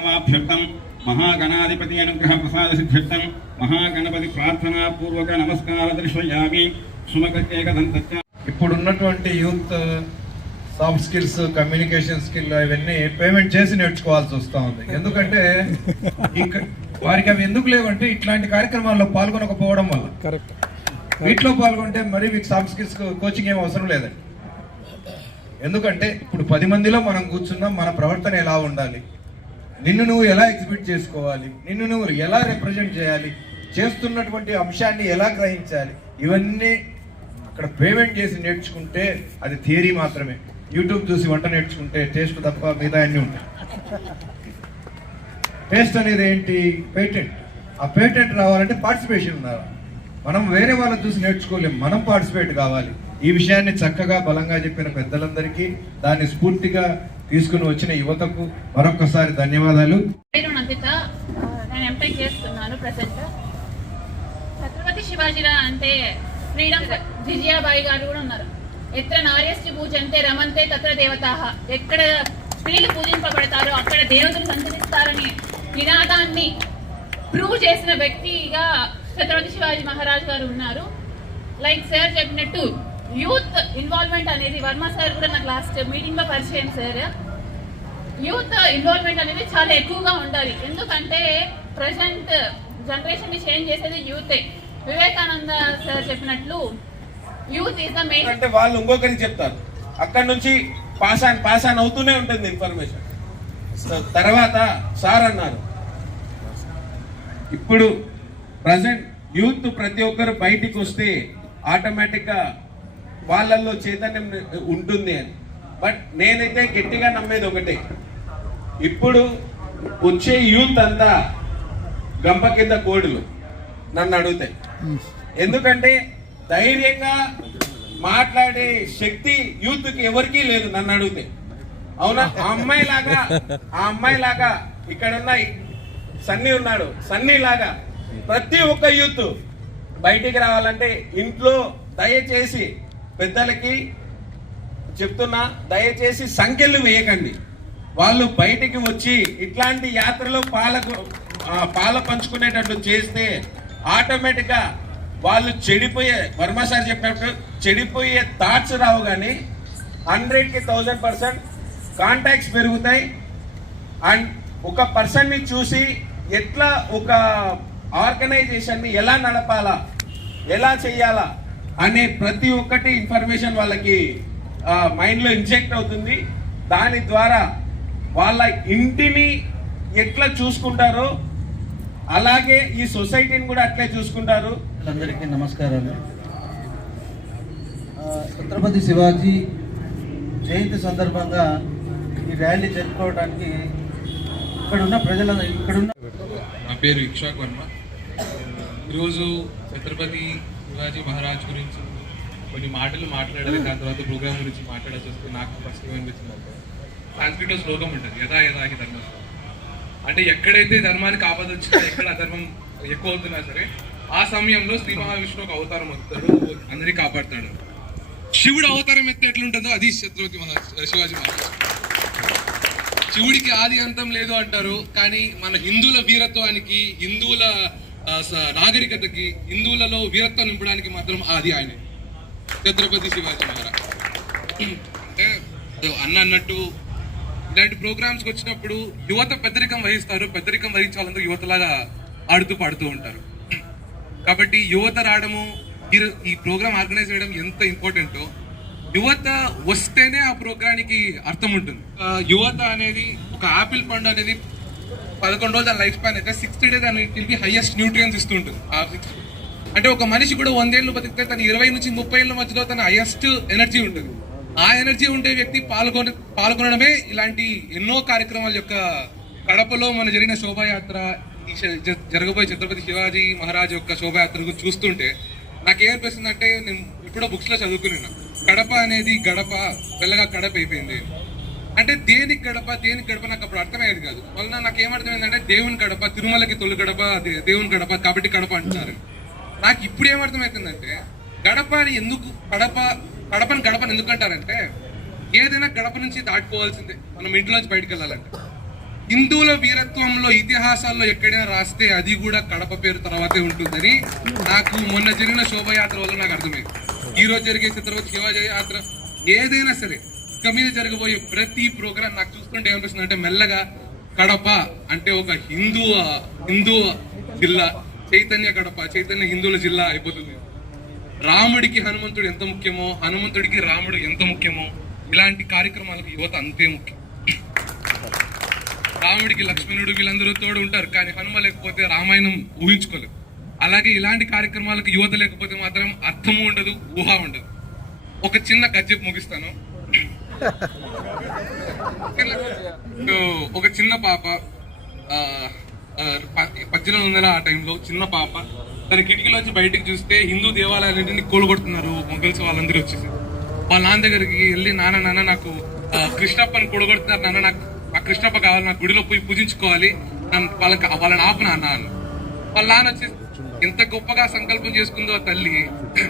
సమాగమాభ్యర్థం महागणाधिपति अनुग्रह प्रसाद सिद्ध्यर्थं महागणपति प्रार्थना पूर्वक नमस्कार दर्शयामि सुमकैकदन्तच्च ఇప్పుడున్నటువంటి youth soft skills communication skill అవన్నీ పేమెంట్ చేసి నేర్చుకోవాల్సి వస్తూ ఉంది. ఎందుకంటే వారికి అవి ఎందుకు లేవంటే ఇట్లాంటి కార్యక్రమాల్లో పాల్గొనకపోవడం వల్ల. వీటిలో పాల్గొంటే మరి మీకు సాఫ్ట్ స్కిల్స్ కోచింగ్ ఏం అవసరం లేదండి. ఎందుకంటే ఇప్పుడు 10 మందిలో మనం కూర్చున్నాం, మన ప్రవర్తన ఎలా ఉండాలి, నిన్ను నువ్వు ఎలా ఎగ్జిబిట్ చేసుకోవాలి, నిన్ను నువ్వు ఎలా రిప్రజెంట్ చేయాలి, చేస్తున్నటువంటి అంశాన్ని ఎలా గ్రహించాలి, ఇవన్నీ అక్కడ పేమెంట్ చేసి నేర్చుకుంటే అది థియరీ మాత్రమే. యూట్యూబ్ చూసి వంట నేర్చుకుంటే టేస్ట్ తప్ప మిగతా అన్నీ ఉంటాయి. టేస్ట్ అనేది ఏంటి? పేటెంట్. ఆ పేటెంట్ రావాలంటే పార్టిసిపేషన్ ఉండాలి. మనం వేరే వాళ్ళని చూసి నేర్చుకోలేం, మనం పార్టిసిపేట్ కావాలి. ఈ విషయాన్ని చక్కగా బలంగా చెప్పిన పెద్దలందరికీ, దాన్ని స్ఫూర్తిగా తీసుకుని వచ్చిన యువతకు మరొకసారి ధన్యవాదాలు. నేను ఎంటెక్ చేస్తున్నాను ప్రెసెంట్. ఛత్రపతి శివాజీరా అంటే ఫ్రీడమ్ జిజియాబాయి గారు కూడా ఉన్నారు. ఎత్ర నార్యస్టి పూజంతే రమంతే తత్ర దేవతాహ. ఎక్కడ స్త్రీలు పూజింపబడతారో అక్కడ దేవతలు సంచరిస్తారని నినాదాన్ని ప్రూవ్ చేసిన వ్యక్తిగా ఛత్రపతి శివాజీ మహారాజ్ గారు ఉన్నారు. లైక్ సార్ చెప్పినట్టు యూత్ ఇన్వాల్వ్మెంట్ అనేది వర్మ సార్ కూడా నాకు లాస్ట్ మీటింగ్ లో పరిచయం సార్. యూత్ ఇన్వాల్వ్మెంట్ అనేది చాలా ఎక్కువగా ఉండాలి. ఎందుకంటే ప్రజెంట్ జనరేషన్ ని చేంజ్ చేసేది యూతే. వివేకానంద సార్ చెప్పినట్లు యూత్ ఈజ్ ద మెయిన్. అంటే వాళ్ళు ఇంకొకరికి చెప్తారు, అక్కడ నుంచి పాస్ ఆన్ అవుతూనే ఉంటుంది ఇన్ఫర్మేషన్. తర్వాత సార్ అన్నారు, ఇప్పుడు ప్రజెంట్ యూత్ ప్రతి ఒక్కరు బయటికి వస్తే ఆటోమేటిక్ గా వాళ్ళల్లో చైతన్యం ఉంటుంది అని. బట్ నేనైతే గట్టిగా నమ్మేది ఒకటే, ఇప్పుడు వచ్చే యూత్ అంతా గంప కింద కోడులు నన్ను అడుగుతాయి. ఎందుకంటే ధైర్యంగా మాట్లాడే శక్తి యూత్కి ఎవరికీ లేదు నన్ను అడిగితే. అవునా? ఆ అమ్మాయి లాగా ఇక్కడ ఉన్న సన్నీ ఉన్నాడు, సన్నీ లాగా ప్రతి ఒక్క యూత్ బయటికి రావాలంటే ఇంట్లో దయచేసి పెద్దలకి చెప్తున్నా, దయచేసి సంఖ్యలు వేయకండి. వాళ్ళు బయటికి వచ్చి ఇట్లాంటి యాత్రలో పాల పంచుకునేటట్టు చేస్తే ఆటోమేటిక్ గా వాళ్ళు చెడిపోయే, వర్మ సార్ చెప్పినట్టు చెడిపోయే థాట్స్ రావు. కానీ 100కి 1000% కాంటాక్ట్స్ పెరుగుతాయి. అండ్ ఒక పర్సన్ ని చూసి ఎట్లా ఒక ఆర్గనైజేషన్ ని ఎలా నడపాలా, ఎలా చెయ్యాలా అనే ప్రతి ఒక్కటి ఇన్ఫర్మేషన్ వాళ్ళకి మైండ్ లో ఇంజెక్ట్ అవుతుంది. దాని ద్వారా వాళ్ళ ఇంటిని ఎట్లా చూసుకుంటారో అలాగే ఈ సొసైటీని కూడా అట్లే చూసుకుంటారు. అందరికీ నమస్కారాలు. ఛత్రపతి శివాజీ జయంతి సందర్భంగా ఈ ర్యాలీ జరుపుకోవడానికి ఇక్కడున్న నా పేరు ఇక్షాక్ వర్మ. ఈరోజు ఛత్రపతి శివాజీ మహారాజ్ గురించి కొన్ని మాటలు మాట్లాడాలి. దాని తర్వాత ప్రోగ్రామ్ గురించి మాట్లాడాల్సి వస్తే నాకు ఫస్ట్ ఏమనిపించింది అంటే, సాంస్క్రిట్లో శ్లోకం ఉంటుంది, యథా యథాకి ధర్మ. అంటే ఎక్కడైతే ధర్మానికి ఆపద వచ్చినా, ఎక్కడ అధర్మం ఎక్కువ అవుతున్నా సరే ఆ సమయంలో శ్రీ మహావిష్ణువు ఒక అవతారం వస్తాడు, అందరినీ కాపాడుతాడు. శివుడు అవతారం ఎత్తే ఎట్లుంటుందో అది ఛత్రపతి శివాజీ మహారాజ్. శివుడికి ఆది అంతం లేదు అంటారు, కానీ మన హిందువుల వీరత్వానికి, హిందువుల నాగరికతకి, హిందువులలో వీరత్వం నింపడానికి మాత్రం ఆది ఆయనే, ఛత్రపతి శివాజీ మహారాజ్. అంటే అన్నట్టు ఇలాంటి ప్రోగ్రామ్స్కి వచ్చినప్పుడు యువత పెద్దరికం వహిస్తారు. పెద్దరికం వహించే వాళ్ళందరూ యువతలాగా ఆడుతూ పాడుతూ ఉంటారు. కాబట్టి యువత రావడము, ఈ ప్రోగ్రామ్ ఆర్గనైజ్ చేయడం ఎంత ఇంపార్టెంటో, యువత వస్తేనే ఆ ప్రోగ్రామ్కి అర్థం ఉంటుంది. యువత అనేది ఒక ఆపిల్ పండు అనేది 11 రోజుల లైఫ్ స్పాన్ అయితే 60 days దానికి హైయెస్ట్ న్యూట్రియన్స్ ఇస్తూ ఉంటుంది. అంటే ఒక మనిషి కూడా 100 ఏళ్ళు బతికితే తన 20 నుంచి 30 ఏళ్ళ మధ్యలో తన హైయెస్ట్ ఎనర్జీ ఉంటుంది. ఆ ఎనర్జీ ఉండే వ్యక్తి పాల్గొనడమే ఇలాంటి ఎన్నో కార్యక్రమాల యొక్క. కడపలో మన జరిగిన శోభాయాత్ర, జరగబోయే ఛత్రపతి శివాజీ మహారాజ్ యొక్క శోభాయాత్ర చూస్తుంటే నాకేమనిపిస్తుందంటే, నేను ఎప్పుడో బుక్స్ లో చదువుకున్నా, కడప అనేది గడప వెళ్ళగా కడప అయిపోయింది. అంటే దేనికి గడప నాకు అప్పుడు అర్థమయ్యేది కాదు. వలన నాకు ఏమర్థమైందంటే, దేవుని గడప, తిరుమలకి తొలి గడప దేవుని గడప కాబట్టి గడప అంటున్నారు. నాకు ఇప్పుడు ఏమర్థమవుతుందంటే, గడపని ఎందుకు గడపని ఎందుకు అంటారంటే, ఏదైనా గడప నుంచి దాటుకోవాల్సిందే మనం ఇంట్లోంచి బయటకు వెళ్ళాలంటే. హిందువుల వీరత్వంలో ఇతిహాసాల్లో ఎక్కడైనా రాస్తే అది కూడా కడప పేరు తర్వాతే ఉంటుందని నాకు మొన్న జరిగిన శోభయాత్ర వల్ల నాకు అర్థమైంది. ఈ రోజు జరిగే ఛత్రపతి శివాజీ యాత్ర ఏదైనా సరే ఇక మీద జరగబోయే ప్రతి ప్రోగ్రామ్ నాకు చూస్తుంటే ఏమనిపిస్తుంది అంటే మెల్లగా కడప అంటే ఒక హిందూ జిల్లా, చైతన్య కడప, చైతన్య హిందువుల జిల్లా అయిపోతుంది. రాముడికి హనుమంతుడు ఎంత ముఖ్యమో, హనుమంతుడికి రాముడు ఎంత ముఖ్యమో, ఇలాంటి కార్యక్రమాలకు యువత అంతే ముఖ్యం. రాముడికి లక్ష్మణుడు వీళ్ళందరూ తోడు ఉంటారు, కానీ హనుమ లేకపోతే రామాయణం ఊహించుకోలేదు. అలాగే ఇలాంటి కార్యక్రమాలకు యువత లేకపోతే మాత్రం అర్థము ఉండదు, ఊహ ఉండదు. ఒక చిన్న గజ్జెప్ ముగిస్తాను. ఒక చిన్న పాప 1800 ఆ టైంలో చిన్న పాప తన కిటికీలో వచ్చి బయటికి చూస్తే హిందూ దేవాలయాలన్నింటినీ కూలగొడుతున్నారు మొగల్స్ వాళ్ళందరూ వచ్చేసారు. వాళ్ళ నాన్న దగ్గరికి వెళ్ళి నాన్న నాకు కృష్ణప్పని కూడగొడుతున్నారు, నాన్న నాకు ఆ కృష్ణప్ప కావాలి, నాకు గుడిలో పోయి పూజించుకోవాలి, వాళ్ళని ఆపు నాన్న అని. వాళ్ళ నాన్న వచ్చి ఎంత గొప్పగా సంకల్పం చేసుకుందో ఆ తల్లి,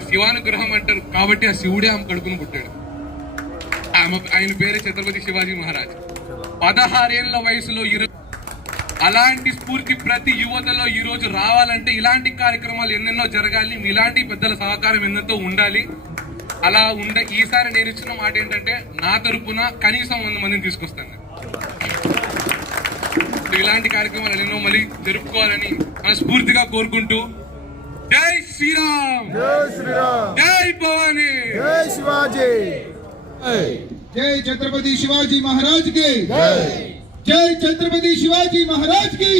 శివానుగ్రహం అంటారు కాబట్టి ఆ శివుడే ఆమె కడుపును పుట్టాడు. ఆయన పేరే ఛత్రపతి శివాజీ మహారాజ్. 16 ఏళ్ల వయసులో అలాంటి స్ఫూర్తి ప్రతి యువతలో ఈ రోజు రావాలంటే ఇలాంటి కార్యక్రమాలు ఎన్నెన్నో జరగాలి, ఇలాంటి పెద్దల సహకారం ఎన్నెంతో ఉండాలి. అలా ఈసారి నేను ఇచ్చిన మాట ఏంటంటే నా తరపున కనీసం 100 మందిని తీసుకొస్తాను. ఇలాంటి కార్యక్రమాలు ఎన్నో మళ్ళీ జరుపుకోవాలని మనస్ఫూర్తిగా కోరుకుంటూ జై శ్రీరామ్, జై భవానీ, జై శివాజీ, జై ఛత్రపతి శివాజీ మహారాజ్ కి జై, ఛత్రపతి శివాజీ మహారాజ్ కి.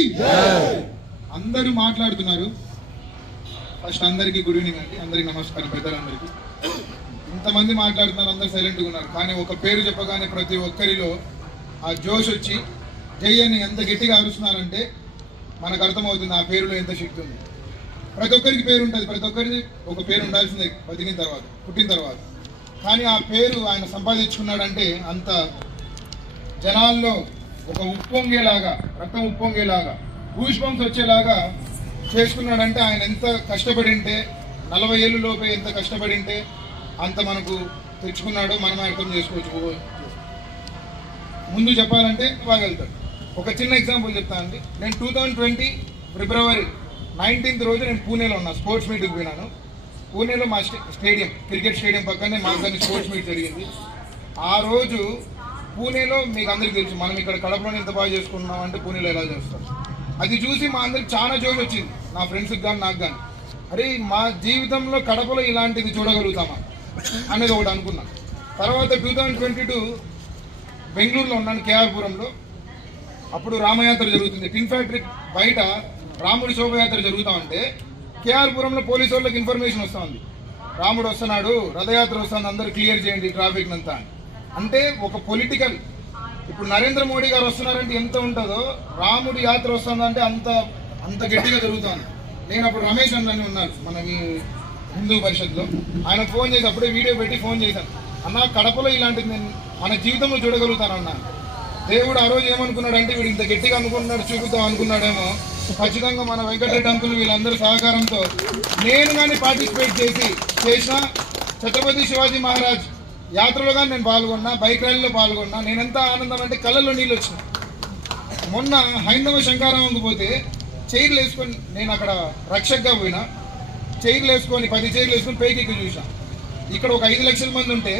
అందరూ మాట్లాడుతున్నారు. ఫస్ట్ అందరికీ గుడ్ ఈవినింగ్ అండి, అందరికి నమస్కారం. పెద్దలందరికీ ఇంతమంది మాట్లాడుతున్నారు, అందరు సైలెంట్గా ఉన్నారు, కానీ ఒక పేరు చెప్పగానే ప్రతి ఒక్కరిలో ఆ జోష్ వచ్చి జై అని ఎంత గట్టిగా అరుస్తున్నారంటే మనకు అర్థమవుతుంది ఆ పేరులో ఎంత శక్తి ఉంది. ప్రతి ఒక్కరికి పేరు ఉంటుంది, ప్రతి ఒక్కరికి ఒక పేరు ఉండాల్సిందే బతికిన తర్వాత, పుట్టిన తర్వాత. కానీ ఆ పేరు ఆయన సంపాదించుకున్నాడంటే అంత జనాల్లో ఒక ఉప్పొంగేలాగా, రక్తం ఉప్పొంగేలాగా, గూస్ బంప్స్ వచ్చేలాగా చేసుకున్నాడంటే ఆయన ఎంత కష్టపడింటే, 40 ఏళ్ళ లోపే ఎంత కష్టపడింటే అంత మనకు తెచ్చుకున్నాడో మనమే అర్థం చేసుకోవచ్చు. ముందు చెప్పాలంటే బాగా వెళ్తాడు. ఒక చిన్న ఎగ్జాంపుల్ చెప్తానండి. నేను 2020 ఫిబ్రవరి 19th రోజు నేను పూణేలో ఉన్నా, స్పోర్ట్స్ మీట్కి పోయినాను. పూణేలో మా స్టేడియం, క్రికెట్ స్టేడియం పక్కనే మాకు స్పోర్ట్స్ మీట్ జరిగింది. ఆ రోజు పూణేలో మీకు అందరికీ తెలుసు, మనం ఇక్కడ కడపలో ఎంత బాగా చేసుకున్నాం అంటే పూణేలో ఎలా చేస్తాం. అది చూసి మా అందరికి చాలా జోష్ వచ్చింది, నా ఫ్రెండ్స్కి కానీ నాకు కానీ. అరే మా జీవితంలో కడపలో ఇలాంటిది చూడగలుగుతామా అనేది ఒకటి అనుకున్నాను. తర్వాత 2022 బెంగళూరులో ఉన్నాను, కేఆర్పురంలో. అప్పుడు రామయాత్ర జరుగుతుంది. టిన్ ఫ్యాక్టరీ బయట రాముడి శోభయాత్ర జరుగుతూ ఉంటే కేఆర్పురంలో పోలీసు వాళ్ళకి ఇన్ఫర్మేషన్ వస్తూ ఉంది, రాముడు వస్తున్నాడు, రథయాత్ర వస్తుంది, అందరూ క్లియర్ చేయండి ట్రాఫిక్ అంతా. అంటే ఒక పొలిటికల్, ఇప్పుడు నరేంద్ర మోడీ గారు వస్తున్నారంటే ఎంత ఉంటుందో, రాముడి యాత్ర వస్తుందంటే అంత గట్టిగా జరుగుతుంది. నేను అప్పుడు రమేష్ అన్నని ఉన్నారు మన హిందూ పరిషత్లో, ఆయన ఫోన్ చేసి అప్పుడే వీడియో పెట్టి ఫోన్ చేశాను, అన్న కడపలో ఇలాంటిది నేను మన జీవితంలో చూడగలుగుతానన్నా. దేవుడు ఆ రోజు ఏమనుకున్నాడు అంటే వీడు ఇంత గట్టిగా అనుకున్నాడు, చూపుతాం అనుకున్నాడేమో. ఖచ్చితంగా మన వెంకటరెడ్డి అంకులు వీళ్ళందరూ సహకారంతో నేను కానీ పార్టిసిపేట్ చేసిన ఛత్రపతి శివాజీ మహారాజ్ యాత్రలో కానీ నేను పాల్గొన్నా, బైక్ ర్యాలీలో పాల్గొన్నా. నేను ఎంత ఆనందం అంటే కళ్ళల్లో నీళ్ళు వచ్చినాయి. మొన్న హైందవ శంకారామంకి పోతే చైర్లు వేసుకొని, నేను అక్కడ రక్షక్గా పోయినా, చైర్లు వేసుకొని 10 చైర్లు వేసుకొని పైకి ఎక్కి చూసా. ఇక్కడ ఒక 5 లక్షల మంది ఉంటే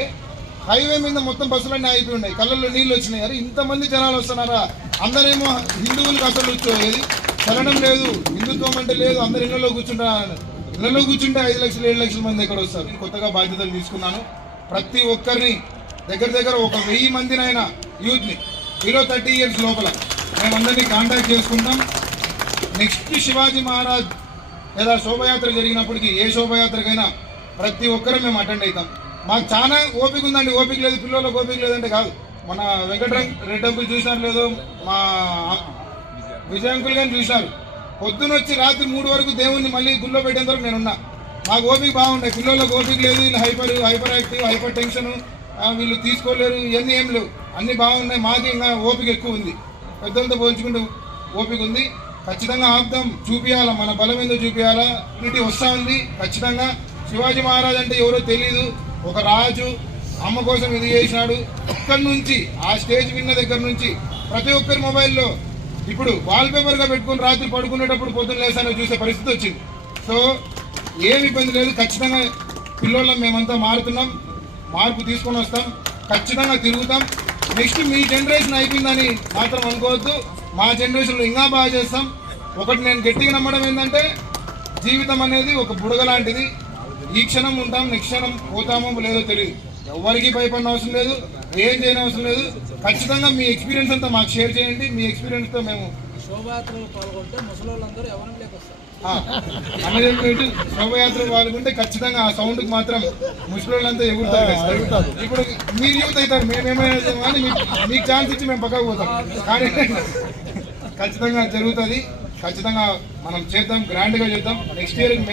హైవే మీద మొత్తం బస్సులన్నీ అయిపోయి ఉన్నాయి, కళ్ళల్లో నీళ్ళు వచ్చినాయి. అరే ఇంతమంది జనాలు వస్తున్నారా? అందరేమో హిందువులకు అసలు ఏది చలనం లేదు, హిందుత్వం అంటే లేదు, అందరు ఇళ్లలో కూర్చుంటారు. ఇళ్లలో కూర్చుంటే 5 లక్షలు 7 లక్షల మంది ఎక్కడ వస్తారు? నేను కొత్తగా బాధ్యతలు తీసుకున్నాను. ప్రతి ఒక్కరిని దగ్గర ఒక 1000 మందినైనా యూత్ని బిలో 30 years లోపల మేమందరినీ కాంటాక్ట్ చేసుకుంటాం. నెక్స్ట్ శివాజీ మహారాజ్ లేదా శోభయాత్ర జరిగినప్పటికీ ఏ శోభయాత్రకైనా ప్రతి ఒక్కరూ మేము అటెండ్ అవుతాం. మాకు చాలా ఓపిక ఉందండి, ఓపిక లేదు పిల్లలకు ఓపిక లేదంటే కాదు. మన వెంకటరెడ్డి అంకుల్ చూసినారు లేదో, మా విజయ అంకుల్ కానీ చూసినారు. పొద్దున వచ్చి రాత్రి 3 వరకు దేవుణ్ణి మళ్ళీ గుళ్ళో పెట్టేంత వరకు నేనున్నా. మాకు ఓపిక బాగుంటాయి, పిల్లలకు ఓపిక లేదు. వీళ్ళు హైపర్ యాక్టివ్, హైపర్ టెన్షన్, వీళ్ళు తీసుకోలేరు, ఇవన్నీ ఏం లేవు, అన్నీ బాగున్నాయి. మాకు ఇంకా ఓపిక ఎక్కువ ఉంది, పెద్దలతో పోల్చుకుంటూ ఓపిక ఉంది. ఖచ్చితంగా ఆపుదాం, చూపించాలా, మన బలం ఏందో చూపించాలా. ఇటు వస్తూ ఉంది ఖచ్చితంగా. శివాజీ మహారాజ్ అంటే ఎవరో తెలీదు, ఒక రాజు, అమ్మ కోసం ఇది చేసినాడు. అక్కడి నుంచి ఆ స్టేజ్ విన్న దగ్గర నుంచి ప్రతి ఒక్కరి మొబైల్లో ఇప్పుడు వాల్పేపర్గా పెట్టుకుని రాత్రి పడుకునేటప్పుడు పొద్దున్న లేసానో చూసే పరిస్థితి వచ్చింది. సో ఏమి ఇబ్బంది లేదు, ఖచ్చితంగా పిల్లోళ్ళం మేమంతా మారుతున్నాం, మార్పు తీసుకొని వస్తాం, ఖచ్చితంగా తిరుగుతాం. నెక్స్ట్ మీ జనరేషన్ అయిపోయిందని మాత్రం అనుకోవద్దు, మా జనరేషన్లో ఇంకా బాగా చేస్తాం. ఒకటి నేను గట్టిగా నమ్మడం ఏంటంటే జీవితం అనేది ఒక బుడగ లాంటిది. ఈ క్షణం ఉంటాం, నెక్స్ట్ క్షణం పోతామో లేదో తెలియదు. ఎవరికి భయపడిన అవసరం లేదు, ఏం చేయని అవసరం లేదు. ఖచ్చితంగా మీ ఎక్స్పీరియన్స్ అంతా మాకు షేర్ చేయండి. మీ ఎక్స్పీరియన్స్తో మేము శోభయాత్రలు పాల్గొంటే ముసలోళ్ళందరూ ఎవరిని లేకొస్తారు. అన్నది శోభయాత్రలు పాల్గొంటే ఖచ్చితంగా ఆ సౌండ్కి మాత్రం ముసలోళ్ళంతా ఎగురుతారు. ఇప్పుడు మీరు యూత్ అవుతారు, మేమేమైనా కానీ మీకు ఛాన్స్ ఇచ్చి మేము పక్కకు పోతాం. కానీ ఖచ్చితంగా జరుగుతుంది, ఖచ్చితంగా మనం చేద్దాం, గ్రాండ్గా చేద్దాం. నెక్స్ట్ ఇయర్ మేము